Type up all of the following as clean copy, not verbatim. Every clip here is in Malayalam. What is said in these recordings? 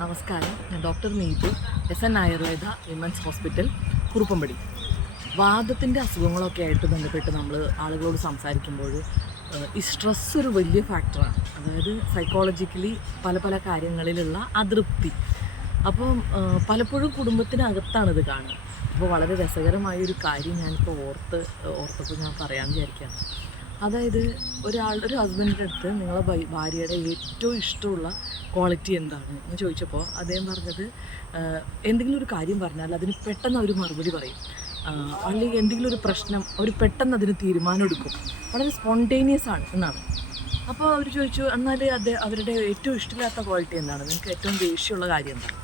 നമസ്കാരം. ഞാൻ doctor Neethu, SN Ayurveda women's hospital, Kuruppampady. വാദത്തിൻ്റെ അസുഖങ്ങളൊക്കെ ആയിട്ട് ബന്ധപ്പെട്ട് നമ്മൾ ആളുകളോട് സംസാരിക്കുമ്പോൾ ഈ സ്ട്രെസ് ഒരു വലിയ ഫാക്ടറാണ്. അതായത് സൈക്കോളജിക്കലി പല കാര്യങ്ങളിലുള്ള അതൃപ്തി. അപ്പം പലപ്പോഴും കുടുംബത്തിനകത്താണിത് കാണുക. അപ്പോൾ വളരെ രസകരമായൊരു കാര്യം ഞാനിപ്പോൾ ഓർത്തപ്പോൾ ഞാൻ പറയാമെന്ന് വിചാരിക്കുകയാണ്. അതായത് ഒരു ഹസ്ബൻഡിൻ്റെ അടുത്ത് നിങ്ങളെ ഭാര്യയുടെ ഏറ്റവും ഇഷ്ടമുള്ള ക്വാളിറ്റി എന്താണ് എന്ന് ചോദിച്ചപ്പോൾ അദ്ദേഹം പറഞ്ഞത്, എന്തെങ്കിലും ഒരു കാര്യം പറഞ്ഞാൽ അതിന് പെട്ടെന്ന് അവർ മറുപടി പറയും, അല്ലെങ്കിൽ എന്തെങ്കിലും ഒരു പ്രശ്നം അവർ പെട്ടെന്ന് അതിന് തീരുമാനം എടുക്കും, വളരെ സ്പോണ്ടേനിയസ് ആണ് എന്നാണ്. അപ്പോൾ അവർ ചോദിച്ചു, എന്നാൽ അവരുടെ ഏറ്റവും ഇഷ്ടമില്ലാത്ത ക്വാളിറ്റി എന്താണ്, നിങ്ങൾക്ക് ഏറ്റവും ദേഷ്യമുള്ള കാര്യം എന്താണ്?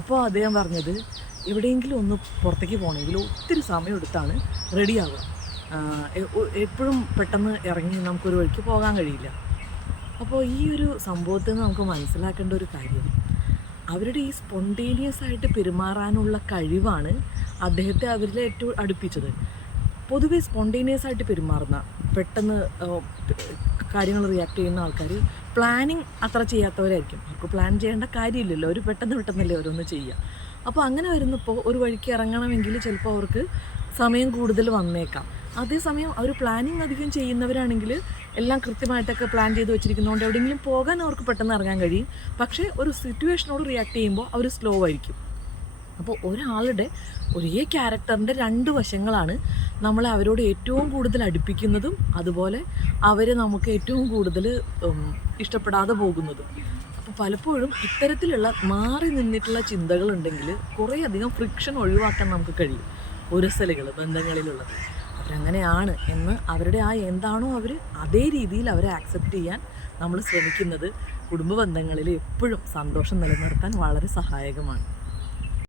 അപ്പോൾ അദ്ദേഹം പറഞ്ഞത്, എവിടെയെങ്കിലും ഒന്ന് പുറത്തേക്ക് പോകണമെങ്കിൽ ഒത്തിരി സമയം എടുത്താണ് റെഡിയാവുക, എപ്പോഴും പെട്ടെന്ന് ഇറങ്ങി നമുക്കൊരു വഴിക്ക് പോകാൻ കഴിയില്ല. അപ്പോൾ ഈ ഒരു സംഭവത്തിൽ നിന്ന് നമുക്ക് മനസ്സിലാക്കേണ്ട ഒരു കാര്യം, അവരുടെ ഈ സ്പോണ്ടേനിയസ് ആയിട്ട് പെരുമാറാനുള്ള കഴിവാണ് അദ്ദേഹത്തെ അവരിൽ ഏറ്റവും അടുപ്പിച്ചത്. പൊതുവെ സ്പോണ്ടേനിയസ് ആയിട്ട് പെരുമാറുന്ന, പെട്ടെന്ന് കാര്യങ്ങൾ റിയാക്ട് ചെയ്യുന്ന ആൾക്കാർ പ്ലാനിങ് അത്ര ചെയ്യാത്തവരായിരിക്കും. അവർക്ക് പ്ലാൻ ചെയ്യേണ്ട കാര്യമില്ലല്ലോ, അവർ പെട്ടെന്നല്ലേ ഓരോന്ന് ചെയ്യുക. അപ്പോൾ അങ്ങനെ വരുന്നപ്പോൾ ഒരു വഴിക്ക് ഇറങ്ങണമെങ്കിൽ ചിലപ്പോൾ അവർക്ക് സമയം കൂടുതൽ വന്നേക്കാം. അതേസമയം അവർ പ്ലാനിങ് അധികം ചെയ്യുന്നവരാണെങ്കിൽ എല്ലാം കൃത്യമായിട്ടൊക്കെ പ്ലാൻ ചെയ്ത് വെച്ചിരിക്കുന്നതുകൊണ്ട് എവിടെയെങ്കിലും പോകാൻ അവർക്ക് പെട്ടെന്ന് ഇറങ്ങാൻ കഴിയും. പക്ഷേ ഒരു സിറ്റുവേഷനോട് റിയാക്ട് ചെയ്യുമ്പോൾ അവർ സ്ലോ ആയിരിക്കും. അപ്പോൾ ഒരാളുടെ ഒരേ ക്യാരക്ടറിൻ്റെ രണ്ട് വശങ്ങളാണ് നമ്മളെ അവരോട് ഏറ്റവും കൂടുതൽ അടുപ്പിക്കുന്നതും അതുപോലെ അവർ നമുക്ക് ഏറ്റവും കൂടുതൽ ഇഷ്ടപ്പെടാതെ പോകുന്നതും. അപ്പോൾ പലപ്പോഴും ഇത്തരത്തിലുള്ള മാറി നിന്നിട്ടുള്ള ചിന്തകളുണ്ടെങ്കിൽ കുറേയധികം ഫ്രിക്ഷൻ ഒഴിവാക്കാൻ നമുക്ക് കഴിയും. ഉരസലുകൾ ബന്ധങ്ങളിലുള്ളത് അവരങ്ങനെയാണ് എന്ന് അവരുടെ എന്താണോ അവർ അതേ രീതിയിൽ അവരെ ആക്സെപ്റ്റ് ചെയ്യാൻ നമ്മൾ ശ്രമിക്കുന്നത് കുടുംബ ബന്ധങ്ങളിൽ എപ്പോഴും സന്തോഷം നിലനിർത്താൻ വളരെ സഹായകമാണ്.